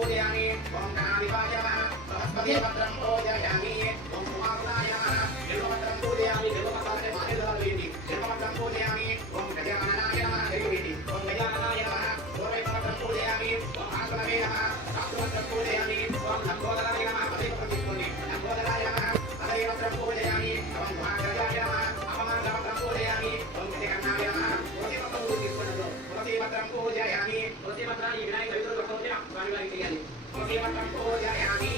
పూజయామి ఓం గణాధిపాయ నమః బృహస్పతి పత్రం పూజయామి ఓం కుమారాయ నమః బిల్వపత్రం పూజయామి బిల్వపత్రాన్ని మానేదాలేండి బిల్వపత్రం పూజయామి ఓం గజాననాయ నమః దేవిటి ఓం గజాననాయ నమః పూర్వపత్రం పూజయామి ఓం ఆసనమే నమః శాస్త్రపత్రం పూజయామి ఓం లంబోదరాయ నమః పదేపత్రం తీసుకోండి లంబోదరాయ నమః పదేపత్రం పూజయామి ఓం మహాగజాయ నమః అపమానపత్రం పూజయామి ఓం గజకర్ణాయ నమః పూజపత్రం తీసుకోండి పూజపత్రం పూజయామి పూజపత్రాన్ని వినాయక చవితిలో పూజ స్వామి వారికి చేయాలి పూజపత్రం పూజయామి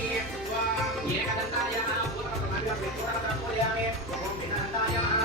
ఓం ఏకదంతాయ నమః పూజపత్రం పూజయామి ఓం వినాయకాయ నమః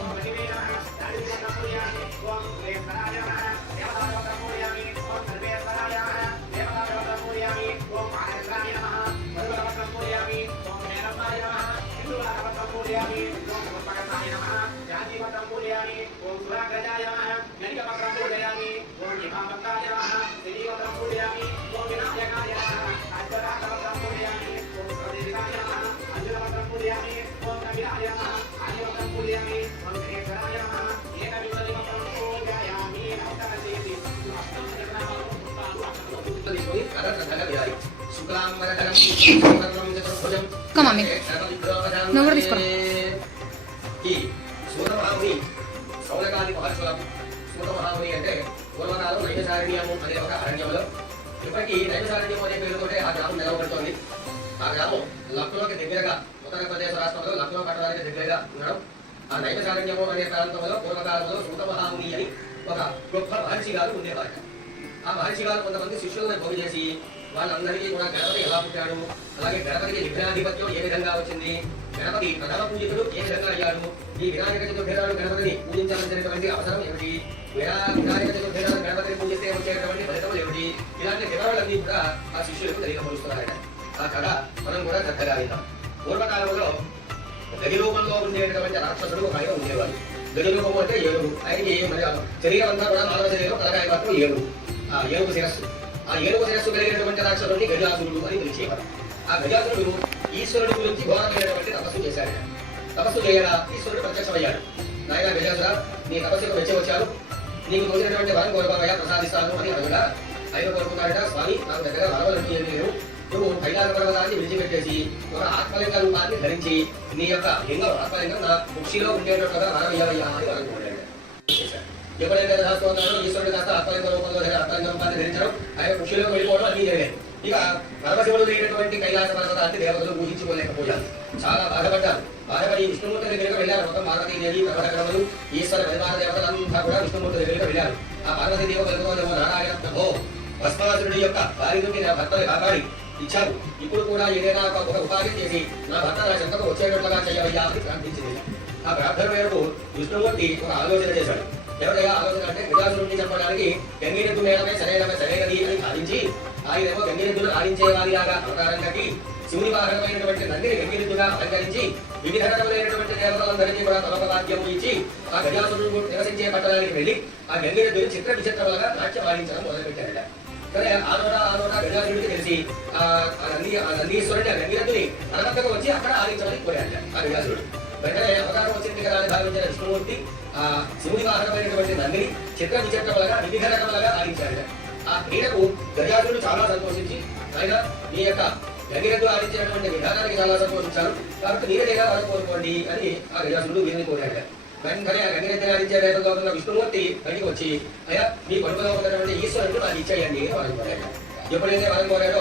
ఓం వడివే నమః దాడిపత్రం పూజయామి ఓం శ్రీధరాయ నమః దేవతాపత్రం పూజయామి ఓం సర్వేశ్వరాయ నమః దేవతాపత్రం పూజయామి ఓం ఆనందాయ నమః మధురపత్రం పూజయామి ఓం నేరమాయ నమః హిందూపత్రం పూజయామి ఓం పుష్పకర్ణాయ నమః జాతిపత్రం పూజయామి ఓం సురాగ్రజాయ నమః గణికపత్రం పూజయామి ఓం విభాపత్రాయ నమః శ్రీపత్రం పూజయామి ఓం వినాయకాయ నమః అజ్వరాపత్రం పూజయామి ఓం ప్రదేశాయ నమః అజ్వరపత్రం పూజయామి ఓం కవిరాయ నమః ఆదిపత్రం పూజయామి ఓం గణేశ్వరాయ నమః ఏకవింశతిపత్రం పూజయామి నమస్కారచేసి కమమి నువ్వు తీసుకో ఈ సూర్యమహాముని సౌనకాది మహర్షుల సూర్యమహాముని అంటే పూర్వకాలం నైమిషారణ్యము అనే ఒక అరణ్యంలో ఇప్పటికీ నైమిషారణ్యం అనే పేరుతోటే ఆ గ్రామం నిలవబడుతోంది. ఆ గ్రామం లక్నోకి దగ్గరగా ఉత్తరప్రదేశ్ రాష్ట్రంలో లక్నో పట్టణానికి దగ్గరగా ఉండడం. ఆ నైమిషారణ్యము అనే ప్రాంతంలో పూర్వకాలంలో సూతమహాముని అని ఒక గొప్ప మహర్షి గారు ఉండేవారు. ఆ మహర్షి గారు కొంతమంది శిష్యులను పోగు చేసి వాళ్ళందరికీ కూడా గణపతి ఎలా పుట్టాడు, అలాగే గణపతికి విఘ్నాధిపత్యం ఏ విధంగా వచ్చింది, గణపతి ప్రథమ పూజితుడు ఏ విధంగా అయ్యాడు, ఈ వినాయక చతుర్థేనాడు గణపతిని పూజించాల్సినటువంటి అవసరం ఏమిటి, వినాయక చతుర్థేనాడు గణపతిని పూజిస్తే వచ్చేటువంటి ఫలితం ఏమిటి, ఇలాంటి వివరాలన్నీ కూడా ఆ శిష్యులకు తెలియపరుస్తున్నారట. ఆ కథ మనం కూడా చక్కగా విన్నాం. పూర్వకాలంలో గది రూపంలో ఉండేటటువంటి రాక్షసుడు ఒక ఆయన ఉండేవాడు. గది రూపము అంటే ఏనుగు. ఆయనకి మరి శరీరం అంతా కూడా మానవ శరీరం, తలకాయ మాత్రం ఏనుగు. ఆ ఏనుగు శిరస్సు, ఆ ఏనుగు శిరస్సు కలిగినటువంటి రాక్షసుడిని గజాసురుడు అని పిలిచేవారు. ఆ గజాసురుడు ఈశ్వరుడు గురించి ఘోరమైనటువంటి తపస్సు చేశాడు. తపస్సు చేయగా ఈశ్వరుడు ప్రత్యక్షమయ్యాడు. నాయన గజాసుర, నీ తపస్సుకు మెచ్చి వచ్చాను, నీకు తోచినటువంటి వరం కోరుకోగా ప్రసాదిస్తాను అని అనగా ఆయన కోరుకున్నాడట, స్వామి నాకు దగ్గర వరవలంటూ ఏమీ లేవు, నువ్వు కైలాస పర్వతాన్ని విడిచిపెట్టేసి ఒక ఆత్మలింగ రూపాన్ని ధరించి నీ యొక్క లింగం ఆత్మలింగం నా కుక్షిలో ఉండేటట్టుగా వరం ఇవ్వయ్యా అని అనుకున్నాడు. ఎప్పుడైతే శాస్త్రోన్నాడో ఈశ్వరుడు కాస్త ఆత్మలింగ రూపంలో ఆత్మలింగ రూపాన్ని ధరించడం, ఆయన కుక్షిలో వెళ్ళిపోవడం అన్నీ జరిగాయి. ఇక పరమశివుడు లేనటువంటి కైలాస పర్వతాన్ని దేవతలు ఊహించుకోలేకపోయారు. చాలా బాధపడ్డారు. బాధపడి విష్ణుమూర్తి దగ్గరికి వెళ్ళారు. మొత్తం పార్వతీదేవి ప్రకటనలు ఈశ్వర పరివార దేవతలంతా కూడా విష్ణుమూర్తి దగ్గరికి వెళ్ళారు. ఆ పార్వతీదేవి కలుగుతోందేమో నారాయణ ప్రభో, భస్మాసురుడి యొక్క వారి నుండి నా భర్తను కాపాడి ఇచ్చారు, ఇప్పుడు కూడా ఏదైనా ఒక ఉపాధి చేసి నా భర్త నా చెంతకు వచ్చేటట్లుగా చేయవయ్యా అని ప్రార్థించింది. ఆ ప్రార్థన మేరకు విష్ణుమూర్తి ఒక ఆలోచన చేశాడు. ఎవరైనా ఆలోచన అంటే గజాసురుడిని చంపడానికి గంగిరెద్దు మేడమే సరైనది అని భావించి ఆయనేమో గంగిరెద్దును ఆడించే వారిలాగా అవతారం కట్టి శివుని వాహనమైనటువంటి నందిని గంగిరెద్దుగా అలంకరించి వివిధ రకములైనటువంటి దేవతలందరికీ కూడా తమక వాద్యము ఇచ్చి ఆ గజాసురుడు నివసించే పట్టణానికి వెళ్లి ఆ గంగిరెద్దుని చిత్ర విచిత్రములుగా నాట్యం ఆడించడం మొదలుపెట్టారట. కానీ ఆ నోట గజాసురుడికి తెలిసి ఆ నందీశ్వరుడి ఆ గంగిరెద్దుని తన వద్దకు వచ్చి అక్కడ ఆడించమని కోరాడట ఆ గజాసురుడు. వెంటనే అవతారం వచ్చింది కదా అని భావించిన విష్ణుమూర్తి ఆ శివుని వాహనమైనటువంటి నందిని చిత్ర విచిత్రములుగా వివిధ రకములుగా ఆడించాడట. ఆ క్రీడకు గజాసురుడు చాలా సంతోషించి, ఆయన మీ యొక్క గంగిరెద్దు ఆడించినటువంటి విధానానికి చాలా సంతోషించారు, కాబట్టి మీరేగా వారు కోరుకోండి అని ఆ గజాసురుడు వీరిని కోరాడట. వెంటనే ఆ గంగిరెద్దుని ఆడించే వేదంలో ఉన్న విష్ణుమూర్తి బయటికి వచ్చి, అయ్యా మీ కడుపులో ఉన్నటువంటి ఈశ్వరుడు నాకు ఇచ్చేయండి అని వారు కోరాడు. ఎప్పుడైతే వారు కోరాడో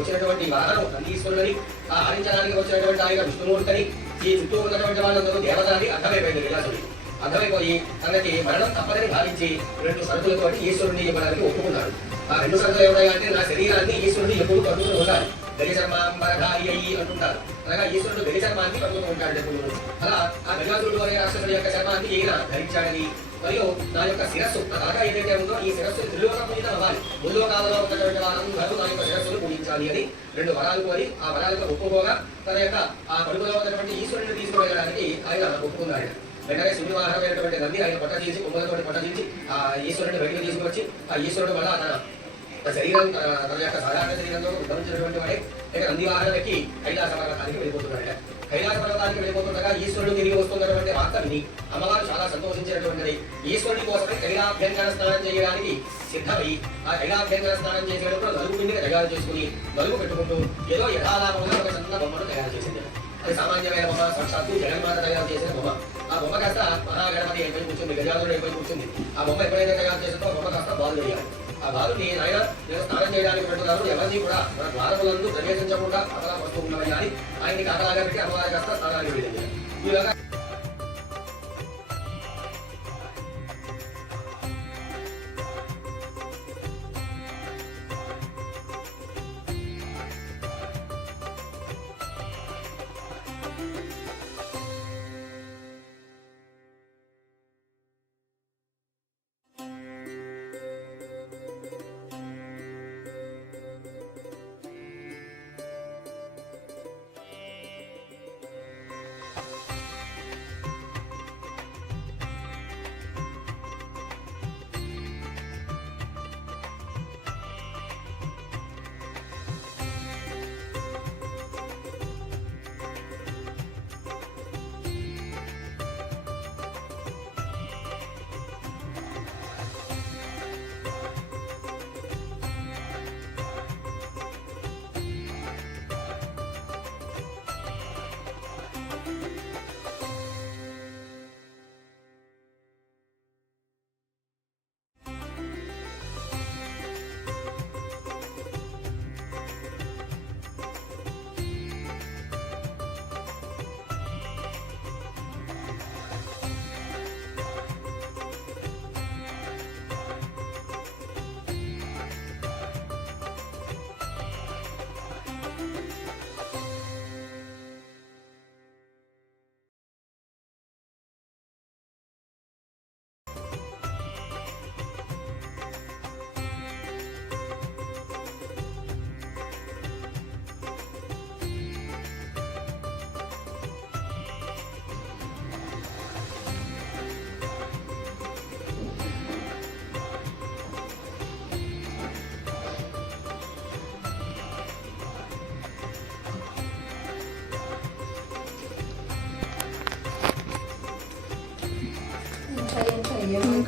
వచ్చినటువంటి వాహనం ఈశ్వరుని ఆ ఆడించడానికి వచ్చినటువంటి ఆయన విష్ణుమూర్తిని ఈ చుట్టూ ఉన్నటువంటి వాళ్ళందరూ దేవతలని అర్థమైపోయింది గజాసురుడి. అర్థమైపోయి తనకి మరణం తప్పదని భావించి 2 షరతులతో ఈశ్వరుని ఇవ్వడానికి ఒప్పుకున్నాడు. ఆ 2 షరతులు ఏమిటాయంటే నా శరీరాన్ని ఈశ్వరుని ఎప్పుడు కట్టుకుని ఉండాలి, గజచర్మాంబరధారి అయ్యి అంటుంటారు. అనగా ఈశ్వరుడు గజచర్మాన్ని కట్టుకుని ఉంటాడు ఎప్పుడు. అలా ఆ గజాసురుడు అనే రాక్షసుడి యొక్క చర్మాన్ని ఈయన ధరించాడని, మరియు నా యొక్క శిరస్సు తలగా ఏదైతే ఉందో ఈ శిరస్సు త్రిలోక పూజితం అవ్వాలి, ముల్లోకాలలో ఉన్నటువంటి వారందరూ నా యొక్క శిరస్సును పూజించాలి అని 2 వరాలు కోరి ఆ వరాలకు ఒప్పుకోగా తన యొక్క ఆ కడుపులో ఉన్నటువంటి ఈశ్వరుని తీసుకువెళ్ళడానికి ఆయన ఒప్పుకున్నాడు. వెంటనే శివుని వాహనమైనటువంటి నంది ఆయన పట్ట తీసి కొమ్మలతో పట్ట తీసి ఆ ఈశ్వరుని బయటకు తీసుకువచ్చి ఆ ఈశ్వరుడు వల్ల తన శరీరం తన యొక్క సాధారణ శరీరంలో ఉద్భవించినటువంటి వాడే నంది వాహనం ఎక్కి కైలాస పర్వతానికి వెళ్ళిపోతున్నాడు. కైలాస పర్వతానికి వెళ్ళిపోతుండగా ఈశ్వరుడు తిరిగి వస్తున్నటువంటి వార్త విని అమ్మవారు చాలా సంతోషించినటువంటిది. ఈశ్వరుడి కోసమే కైలాభ్యంకర స్నానం చేయడానికి సిద్ధమై ఆ తైలాభ్యంగన స్నానం చేసేటప్పుడు నలుగు పిండిని తయారు చేసుకుని నలుగు పెట్టుకుంటూ ఏదో యథాలాభంగా ఒక చిన్న బొమ్మను తయారు చేసింది. అది సామాన్యమైన బొమ్మ, సాక్షాత్తు జగన్మాత తయారు చేసిన బొమ్మ. ఆ బొమ్మ కాస్త మహాగణపతి అయిపోయి కూర్చుంది, గజాదుడు అయిపోయి కూర్చుంది. ఆ బొమ్మ ఎప్పుడైతే తయారు చేసిందో బొమ్మ కాస్త బాలు వేయాలి. ఆ బాలుని నాయన నేను స్నానం చేయడానికి పెట్టున్నారు, ఎవరిని కూడా మన ద్వారములందు ప్రవేశించకుండా అతలా వస్తూ ఉన్నవయ్యా అని ఆయన్ని కాకలాగా పెట్టి అమ్మవారి కాస్త స్నానానికి వెళ్ళింది. ఈ విధంగా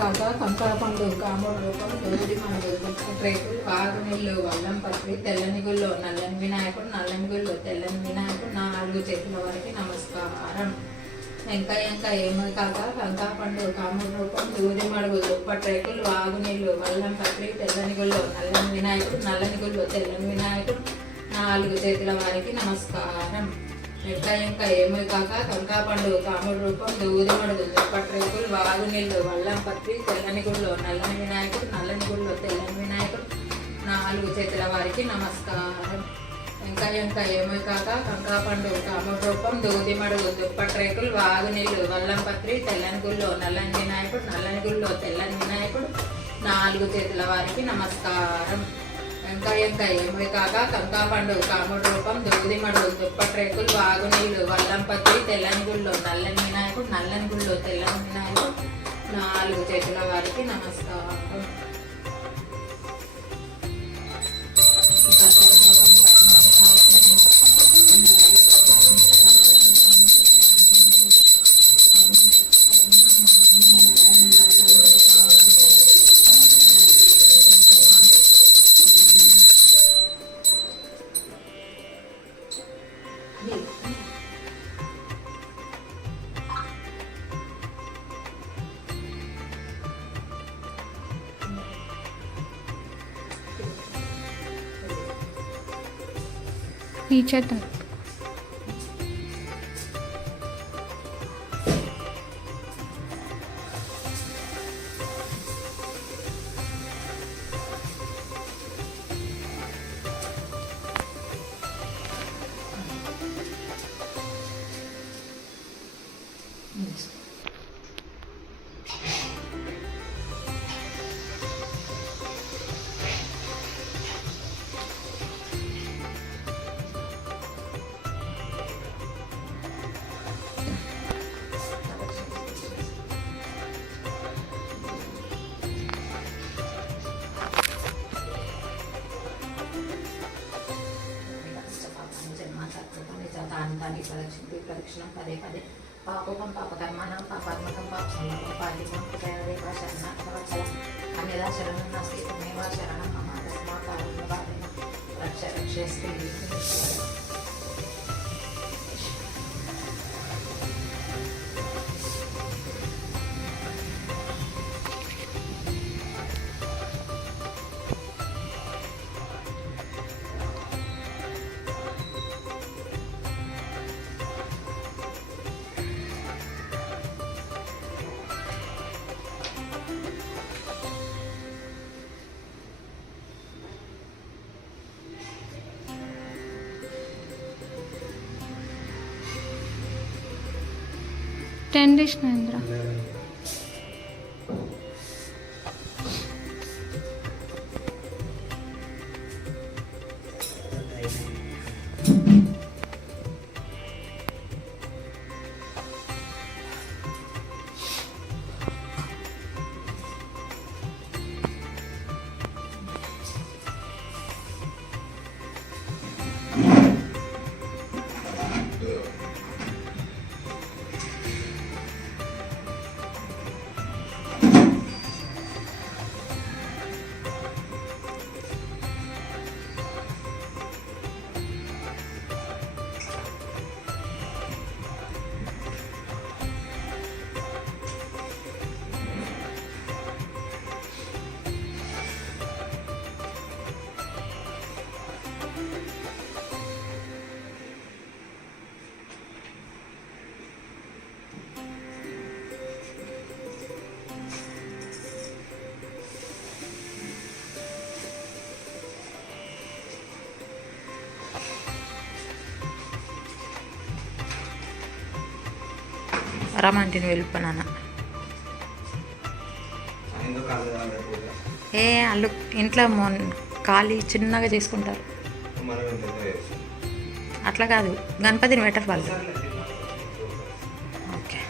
కాక కంకాపండు కాముడు రూపం దోడి మనడు రేకులు ఆరు నీళ్ళు వల్లం పత్రి తెల్లని గుళ్ళో నల్లని వినాయకుడు నల్లని గుళ్ళో తెల్లని వినాయకుడు 4 చేతుల వరకు నమస్కారం. ఇంకా ఏమో కాక కంకాపండు కాముడు రూపం దూది మడుగు దుప్పట్రేకులు వాగునీళ్ళు వల్లం పత్రి తెల్లని గుళ్ళో నల్లని వినాయకుడు నల్లని గుళ్ళో తెల్లని వినాయకుడు 4 చేతుల వారికి నమస్కారం. ఇంకా ఏమో కాక కంకాపండు కాముడు రూపం దూది మడుగు దుప్పట్రేకులు వాగునీళ్ళు వల్లం పత్రి తెల్లని గుళ్ళో నల్లని వినాయకుడు నల్లని గుళ్ళో తెల్లని వినాయకుడు 4 చేతుల వారికి నమస్కారం. ఇంకా ఏమో కాక కంకాపండు కాముడు రూపం దూది మడుగు దుప్పట్రేకులు వాగునీళ్ళు వల్లం పత్రి తెల్లని గుళ్ళో నల్లని వినాయకుడు నల్లని గుళ్ళో తెల్లని వినాయకుడు 4 చేతుల వారికి నమస్కారం. ఇంకా ఏమో కాక కంకాపండు కాముడు రూపం దూది మడుగు దుప్పట్రేకులు వాగునీళ్ళు వల్లం పత్రి తెల్లని గుళ్ళో నల్లని వినాయకుడు నల్లని గుళ్ళో తెల్లని వినాయకుడు 4 చేతుల వారికి నమస్కారం. ఈ చేద్దాం. దాని ప్రదక్షిణం పదే పదే పాపకం పాపకర్మాణం పాపాత్మకం పాప సంభవం పాటికం శరణ అన్యదా శరణం నాస్తి త్వమేవ శరణం మమ తస్మాత్ కారుణ్యవాదేన రక్ష రక్షేస్తి ఈశ్వర. Ten days Narendra. రమంటిని వెళ్ళిపోయినా ఏ వాళ్ళు ఇంట్లో ఖాళీ చిన్నగా చేసుకుంటారు. అట్లా కాదు, గణపతిని పెట్టరు వాళ్ళు. ఓకే.